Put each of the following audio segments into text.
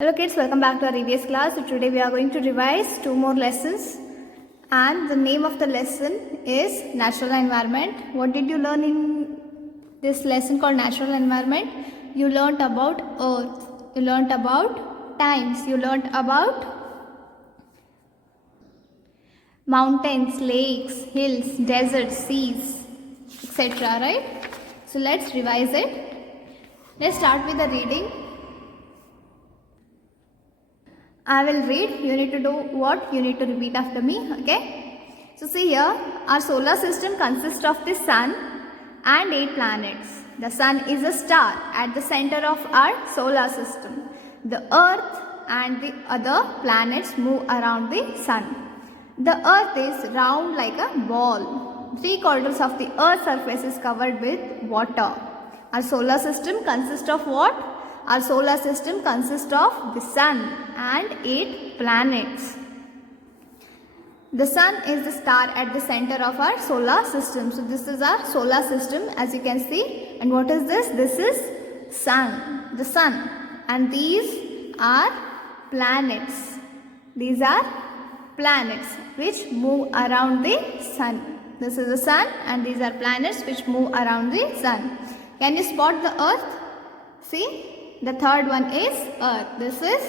Hello kids, welcome back to our EVS class. So today we are going to revise 2 more lessons, and the name of the lesson is Natural Environment. What did you learn in this lesson called Natural Environment? You learnt about earth, you learnt about times, you learnt about mountains, lakes, hills, deserts, seas, etc. Right? So let's revise it. Let's start with the reading. I will read. You need to do what? You need to repeat after me. Okay. So see here, our solar system consists of the sun and 8 planets. The sun is a star at the center of our solar system. The earth and the other planets move around the sun. The earth is round like a ball. 3/4 of the earth's surface is covered with water. Our solar system consists of what? Our solar system consists of the sun and 8 planets. The sun is the star at the center of our solar system. So this is our solar system, as you can see. And what is this? This is sun, the sun. And these are planets. These are planets which move around the sun. This is the sun and these are planets which move around the sun. Can you spot the earth? See? The third one is earth. This is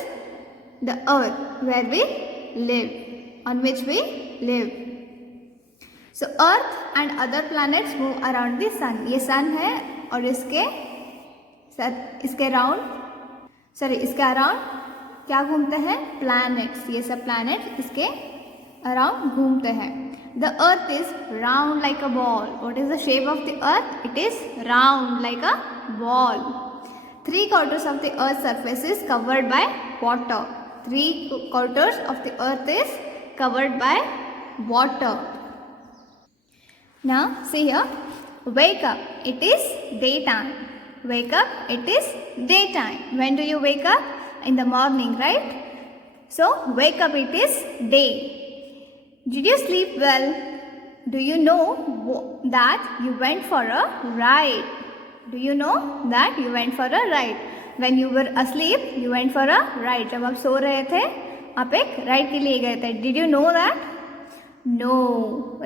the earth where we live, on which we live. So earth and other planets move around the sun. ये sun है और इसके around क्या घूमते हैं? Planets. ये सब planets इसके अराउंड घूमते हैं. The earth is round like a ball. What is the shape of the earth? It is round like a ball. 3/4 of the earth's surface is covered by water. 3/4 of the earth is covered by water. Now see here, wake up, it is daytime. Wake up, it is daytime. When do you wake up? In the morning, right? So wake up, it is day. Did you sleep well? Do you know that you went for a ride? Do you know that you went for a ride? When you were asleep, you went for a ride. जब आप सो रहे थे, आप एक ride के लिए गए थे. Did you know that? No,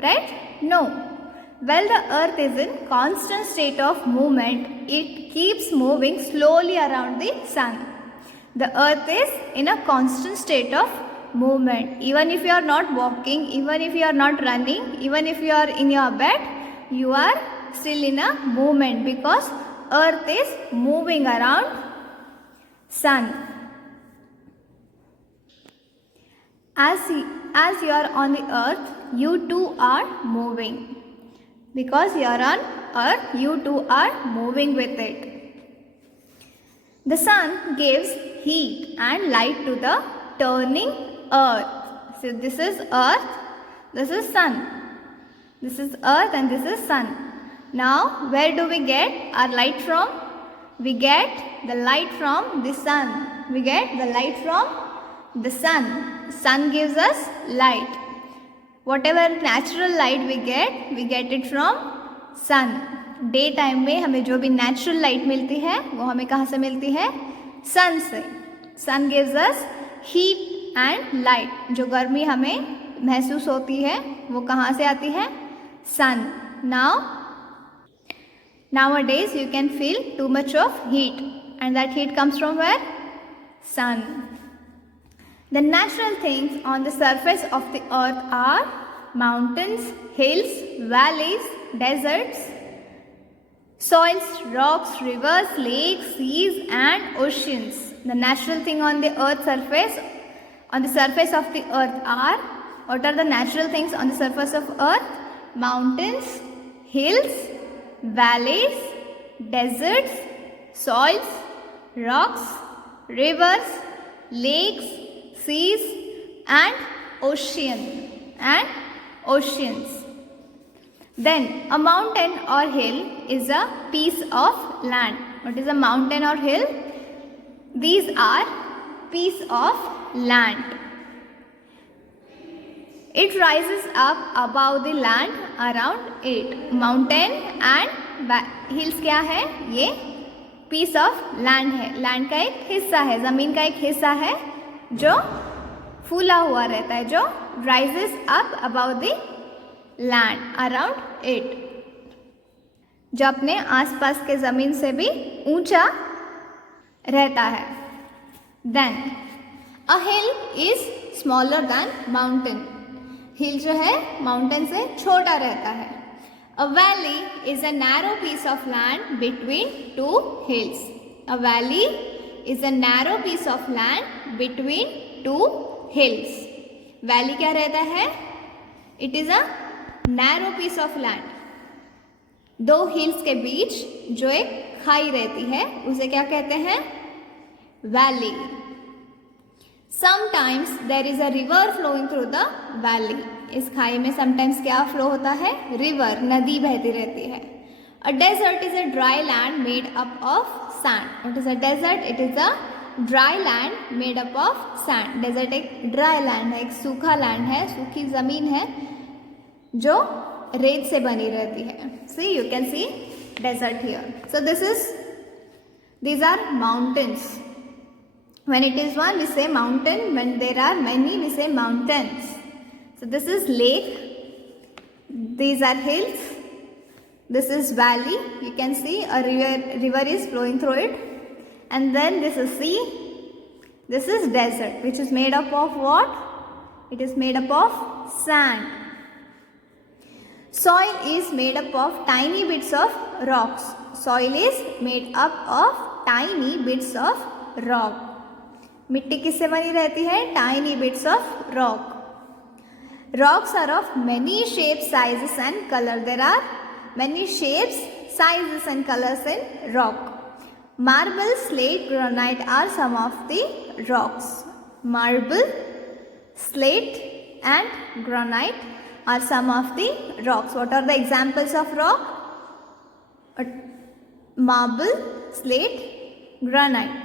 right? No. Well, the earth is in constant state of movement. It keeps moving slowly around the sun. The earth is in a constant state of movement. Even if you are not walking, even if you are not running, even if you are in your bed, you are still in a movement because earth is moving around sun. As you are on the earth, you too are moving. Because you are on earth, you too are moving with it. The sun gives heat and light to the turning earth. So this is earth, this is sun. This is earth and this is sun. Now, where do we get our light from? We get the light from the sun. We get the light from the sun. Sun gives us light. Whatever natural light we get it from sun. Day time में हमें जो भी natural light मिलती है, वो हमें कहाँ से मिलती है? sun से. Sun gives us heat and light. जो गर्मी हमें महसूस होती है, वो कहाँ से आती है? sun. Nowadays you can feel too much of heat, and that heat comes from where? Sun. The natural things on the surface of the earth are mountains, hills, valleys, deserts, soils, rocks, rivers, lakes, seas and oceans. The natural thing on the surface of the earth are, what are the natural things on the surface of earth? Mountains, hills, valleys, deserts, soils, rocks, rivers, lakes, seas and oceans. Then a mountain or hill is a piece of land. What is a mountain or hill? These are piece of land. It rises up above the land around it. Mountain and hills क्या है? ये piece of land है, land का एक हिस्सा है, ज़मीन का एक हिस्सा है जो फूला हुआ रहता है, जो rises up about the land around it, जो अपने आसपास के ज़मीन से भी ऊंचा रहता है. Then a hill is smaller than mountain. Hill जो है माउंटेन से छोटा रहता है. A valley is a narrow piece of land between two hills. A valley is a narrow piece of land between two hills. Valley क्या रहता है? It is a narrow piece of land. दो hills के बीच जो एक खाई रहती है उसे क्या कहते हैं? Valley. Sometimes there is a river flowing through the valley. इस खाई में समटाइम्स क्या फ्लो होता है? रिवर, नदी बहती रहती है. A desert is a dry land made up of sand. What is a desert? It is a dry land made up of sand. Desert एक ड्राई लैंड है, एक सूखा लैंड है, सूखी जमीन है जो रेत से बनी रहती है. See you can see desert here. So these are mountains. When it is one we say mountain, when there are many we say mountains. So this is lake, these are hills, this is valley. You can see a river is flowing through it, and then this is sea, this is desert, which is made up of what? It is made up of sand. Soil is made up of tiny bits of rocks. Soil is made up of tiny bits of rock. मिट्टी किससे बनी रहती है? Tiny bits of rock. Rocks are of many shapes, sizes and color. There are many shapes, sizes and colors in rock. Marble, slate, granite are some of the rocks. Marble, slate and granite are some of the rocks. What are the examples of rock? Marble, slate, granite.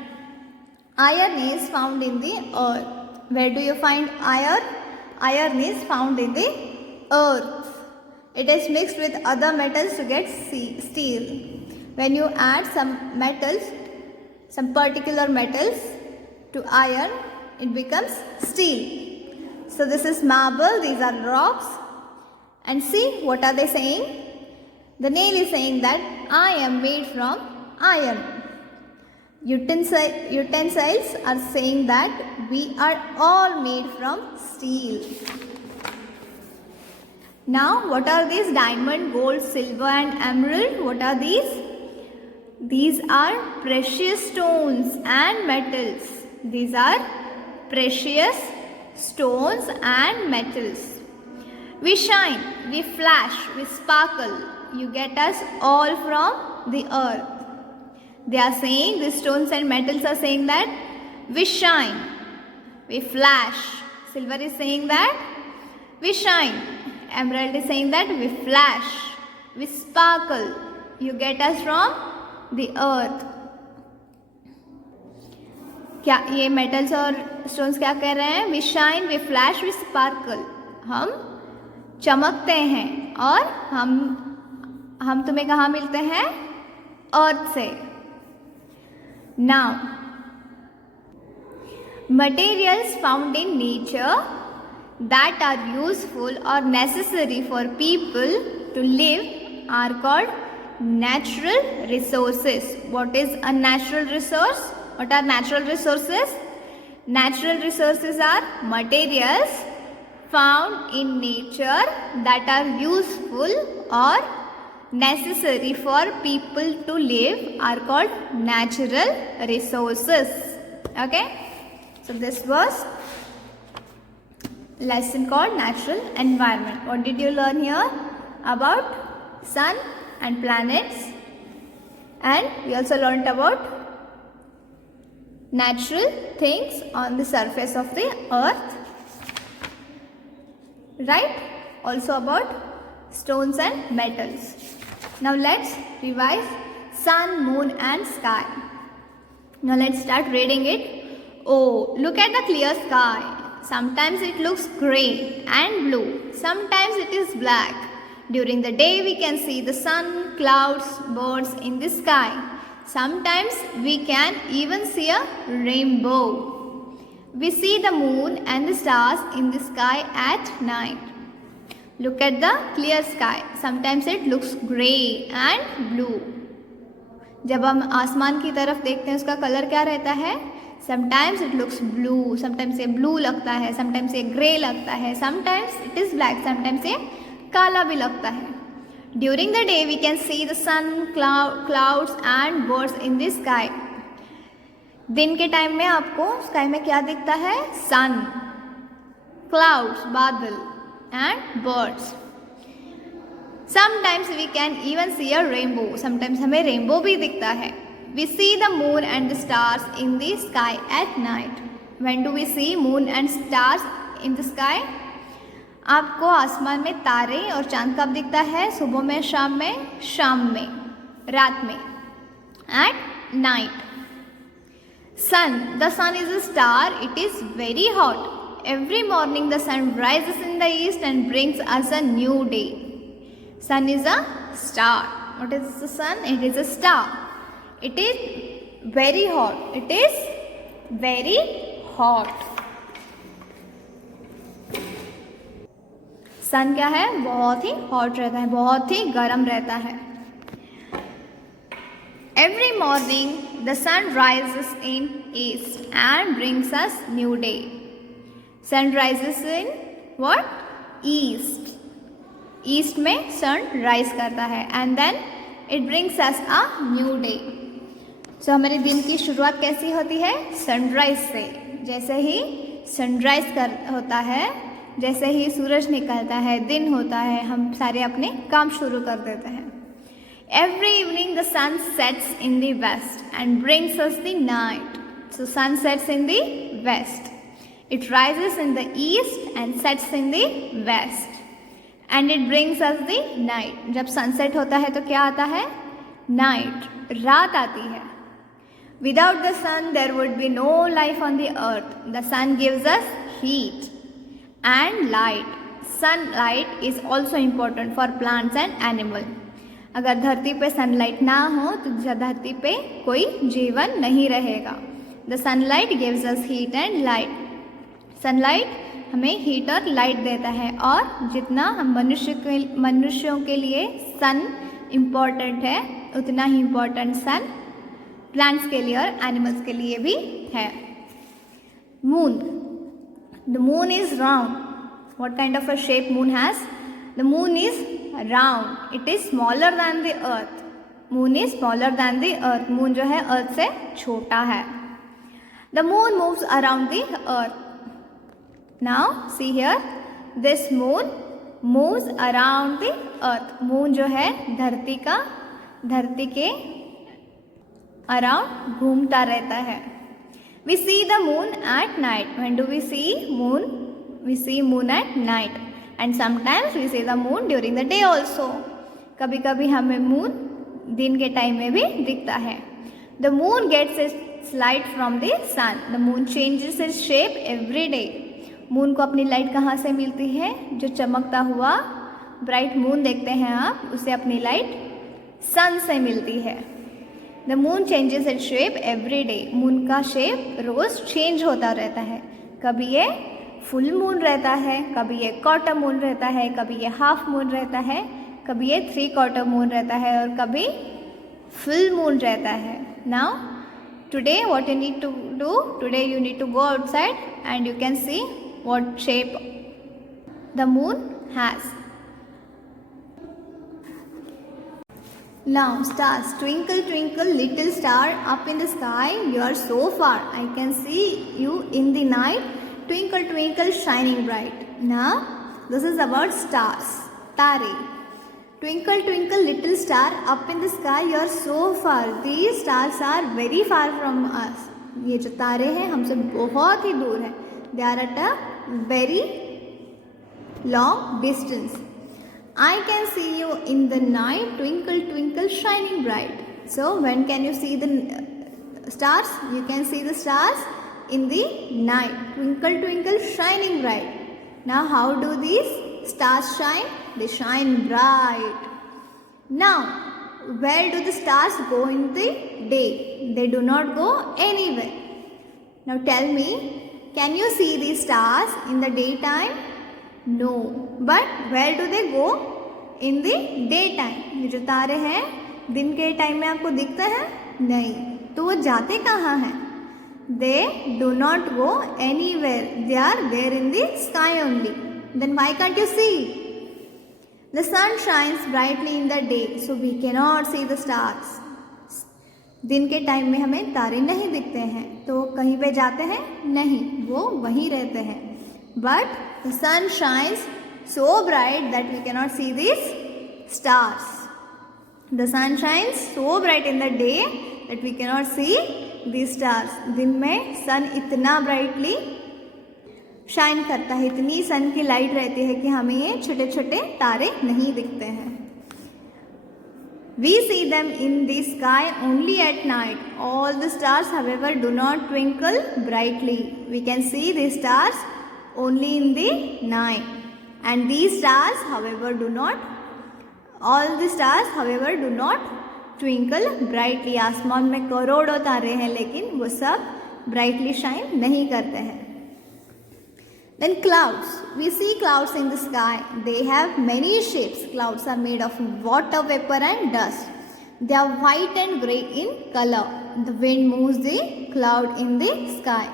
Iron is found in the earth. Where do you find iron? Iron is found in the earth. It is mixed with other metals to get steel. When you add some metals, some particular metals to iron, it becomes steel. So this is marble, these are rocks. And see, what are they saying? The nail is saying that I am made from iron. Utensils are saying that we are all made from steel. Now, what are these? Diamond, gold, silver and emerald. What are these? These are precious stones and metals. These are precious stones and metals. We shine, we flash, we sparkle. You get us all from the earth. They are saying, the stones and metals are saying that we shine, we flash. Silver is saying that we shine. Emerald is saying that we flash, we sparkle. You get us from the earth. क्या ये metals और stones क्या कह रहे हैं? We shine, we flash, we sparkle. हम चमकते हैं और हम तुम्हें कहाँ मिलते हैं? अर्थ से. Now, materials found in nature that are useful or necessary for people to live are called natural resources. What is a natural resource? What are natural resources? Natural resources are materials found in nature that are useful or necessary for people to live are called natural resources. Okay? So this was lesson called natural environment. What did you learn here? About sun and planets, and we also learnt about natural things on the surface of the earth, right? Also about stones and metals. Now let's revise sun, moon and sky. Now let's start reading it. Oh, look at the clear sky. Sometimes it looks grey and blue. Sometimes it is black. During the day we can see the sun, clouds, birds in the sky. Sometimes we can even see a rainbow. We see the moon and the stars in the sky at night. Look at the clear sky. Sometimes it looks grey and blue. जब हम आसमान की तरफ देखते हैं उसका colour क्या रहता है? Sometimes it looks blue. Sometimes ये blue लगता है, sometimes ये grey लगता है, sometimes it is black, sometimes ये काला भी लगता है. During the day we can see the sun, clouds and birds in the sky. दिन के टाइम में आपको स्काई में क्या दिखता है? सन, क्लाउड्स बादल and birds. Sometimes we can even see a rainbow. Sometimes हमें रेनबो भी दिखता है. We see the moon and the stars in the sky at night. When do we see moon and stars in the sky? आपको आसमान में तारे और चांद कब दिखता है? सुबह में, शाम में, रात में, at night. Sun. The sun is a star. It is very hot. Every morning the sun rises in the east and brings us a new day. Sun is a star. What is the sun? It is a star. It is very hot. It is very hot. Sun क्या है? बहुत ही hot रहता है, बहुत ही गर्म रहता है. Every morning the sun rises in east and brings us new day. Sun rises in what? East. East में sun rise करता है and then it brings us a new day. So हमारे दिन की शुरुआत कैसी होती है? सनराइज से. जैसे ही सनराइज होता है, जैसे ही सूरज निकलता है, दिन होता है, हम सारे अपने काम शुरू कर देते हैं. Every evening the sun sets in the west and brings us the night. So sun sets in the west. It rises in the east and sets in the west. And it brings us the night. जब sunset होता है तो क्या आता है? Night. रात आती है. Without the sun there would be no life on the earth. The sun gives us heat and light. Sunlight is also important for plants and animals. अगर धरती पे सनलाइट ना हो तो धरती पे कोई जीवन नहीं रहेगा. The sunlight gives us heat and light. Sunlight हमें हीट और लाइट देता है. और जितना हम मनुष्यों के लिए सन इम्पॉर्टेंट है, उतना ही इम्पॉर्टेंट सन प्लांट्स के लिए और एनिमल्स के लिए भी है. Moon. The moon is round. What kind of a shape moon has? The moon is round. It is smaller than the earth. Moon is smaller than the earth. Moon जो है earth से छोटा है. The moon moves around the earth. Now see here. This moon moves around the earth. Moon जो है धरती के around घूमता रहता है. We see the moon at night. When do we see moon? We see moon at night. And sometimes we see the moon during the day also. कभी कभी हमें मून दिन के टाइम में भी दिखता है. The moon gets its light from the sun. The moon changes its shape every day. Moon को अपनी लाइट कहाँ से मिलती है? जो चमकता हुआ ब्राइट मून देखते हैं आप, उसे अपनी लाइट सन से मिलती है. The moon changes its shape every day. Moon का शेप रोज चेंज होता रहता है. कभी ये फुल मून रहता है, कभी ये क्वार्टर मून रहता है, कभी ये हाफ मून रहता है, कभी ये 3/4 मून रहता है और कभी फुल मून रहता है. Now today what you need to do? Today you need to go outside and you can see what shape the moon has. Now stars. Twinkle twinkle little star up in the sky, you are so far, I can see you in the night. Twinkle twinkle shining bright. Now this is about stars. Tare. Twinkle twinkle little star up in the sky, you are so far. These stars are very far from us. ये जो तारे हैं हमसे बहुत ही दूर हैं. They are at a very long distance. I can see you in the night. Twinkle twinkle shining bright. So when can you see the stars? You can see the stars in the night. Twinkle twinkle shining bright. Now how do these stars shine? They shine bright. Now where do the stars go in the day? They do not go anywhere. Now tell me, can you see the stars in the daytime? No. But where do they go in the daytime? ये जो तारे हैं दिन के time में आपको दिखते हैं? नहीं. तो वो जाते कहाँ हैं? They do not go anywhere. They are there in the sky only. Then why can't you see? The sun shines brightly in the day, so we cannot see the stars. दिन के टाइम में हमें तारे नहीं दिखते हैं, तो कहीं पे जाते हैं? नहीं, वो वहीं रहते हैं. But the sun shines so bright that we cannot see these stars. The sun shines so bright in the day that we cannot see these stars. दिन में sun इतना brightly शाइन करता है, इतनी सन की लाइट रहती है कि हमें ये छोटे छोटे तारे नहीं दिखते हैं. We see them in the sky only at night. All the stars, however, do not twinkle brightly. We can see the stars only in the night. And these stars, however, do not twinkle brightly. आसमान में करोड़ों तारे हैं, लेकिन वो सब brightly shine नहीं करते हैं. Then clouds. We see clouds in the sky. They have many shapes. Clouds are made of water vapor and dust. They are white and grey in color. The wind moves the cloud in the sky.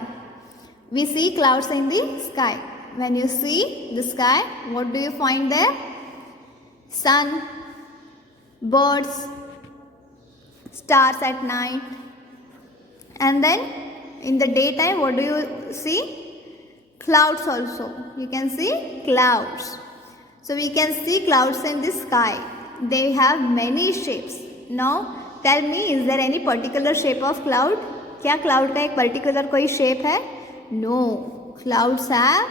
We see clouds in the sky. When you see the sky, what do you find there? Sun, birds, stars at night. And then in the daytime, what do you see? Clouds also. You can see clouds. So we can see clouds in the sky. They have many shapes. Now tell me, is there any particular shape of cloud? क्या cloud का एक particular कोई shape है? No. Clouds have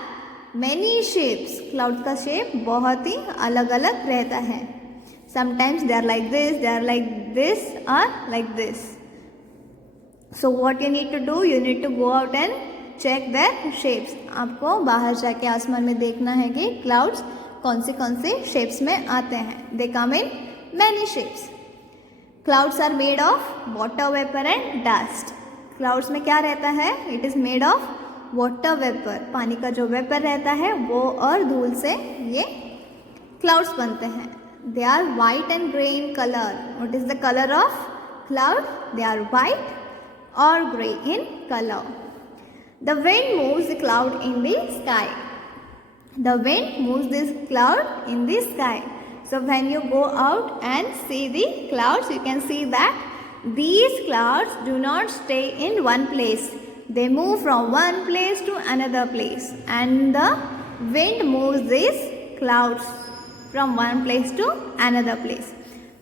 many shapes. Cloud का shape बहुत ही अलग अलग रहता है. Sometimes they are like this, they are like this, or like this. So what you need to do? You need to go out and check their shapes. आपको बाहर जाके आसमान में देखना है कि क्लाउड्स कौन से शेप्स में आते हैं. They come in many shapes. Clouds are made of water vapour and dust. Clouds में क्या रहता है? It is made of water vapour. पानी का जो वेपर रहता है वो और धूल से ये क्लाउड्स बनते हैं. They are white and grey in colour. What is the colour of cloud? They are white और grey in colour. The wind moves the cloud in the sky. The wind moves this cloud in the sky. So when you go out and see the clouds, you can see that these clouds do not stay in one place. They move from one place to another place. And the wind moves these clouds from one place to another place.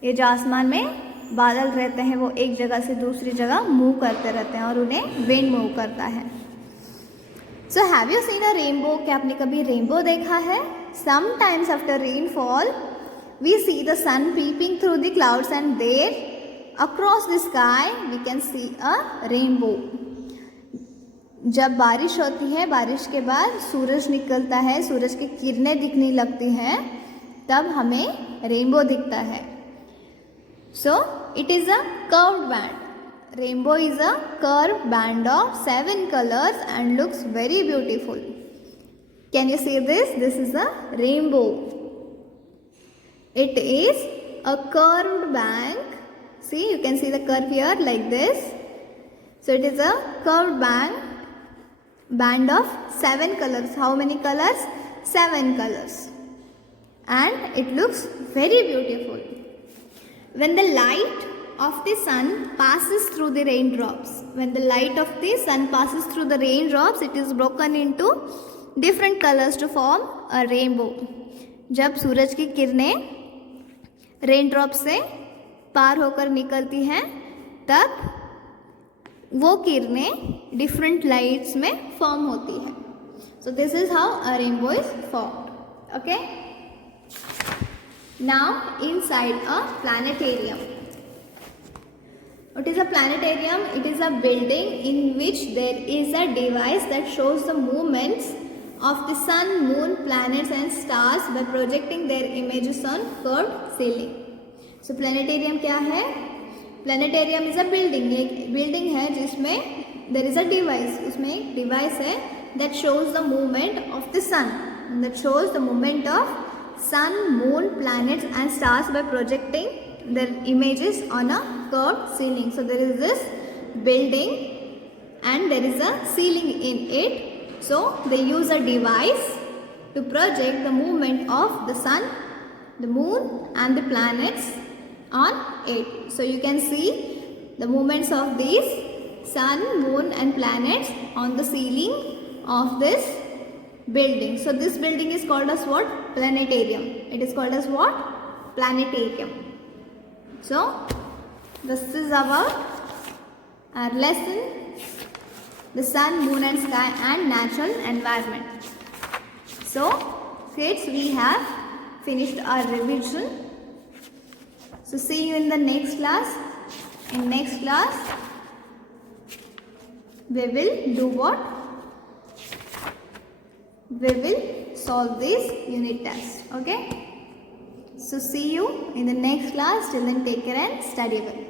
ये जो आसमान में बादल रहते हैं वो एक जगह से दूसरी जगह मूव करते रहते हैं और उन्हें विंड मूव करता है. So have you seen a rainbow? क्या आपने कभी रेनबो देखा है? Sometimes after rainfall, we see the sun peeping through the clouds and there across the sky we can see a rainbow. जब बारिश होती है, बारिश के बाद सूरज निकलता है, सूरज की किरणें दिखने लगती हैं, तब हमें रेनबो दिखता है. So it is a curved band. Rainbow is a curved band of 7 colors and looks very beautiful. Can you see this? This is a rainbow. It is a curved band. See, you can see the curve here like this. So it is a curved band of 7 colors. How many colors? 7 colors. And it looks very beautiful. When the light of the sun passes through the raindrops. When the light of the sun passes through the raindrops, it is broken into different colors to form a rainbow. जब सूरज की किरणें raindrop से पार होकर निकलती हैं, तब वो किरणें डिफरेंट लाइट्स में फॉर्म होती है. So this is how a rainbow is formed. Okay? Now inside a planetarium. What is a planetarium? It is a building in which there is a device that shows the movements of the sun, moon, planets and stars by projecting their images on curved ceiling. So planetarium क्या है? Planetarium is a building, एक building है जिसमें there is a device, उसमें एक device है that shows the movement of the sun, that shows the movement of sun, moon, planets and stars by projecting their images on a curved ceiling. So there is this building and there is a ceiling in it. So they use a device to project the movement of the sun, the moon and the planets on it. So you can see the movements of these sun, moon and planets on the ceiling of this building. So this building is called as what? Planetarium. It is called as what? Planetarium. So this is our lesson, the sun, moon and sky and natural environment. So kids, we have finished our revision. So see you in the next class. In next class we will do what? We will solve this unit test. Okay, so see you in the next class. Till then, take care and study well.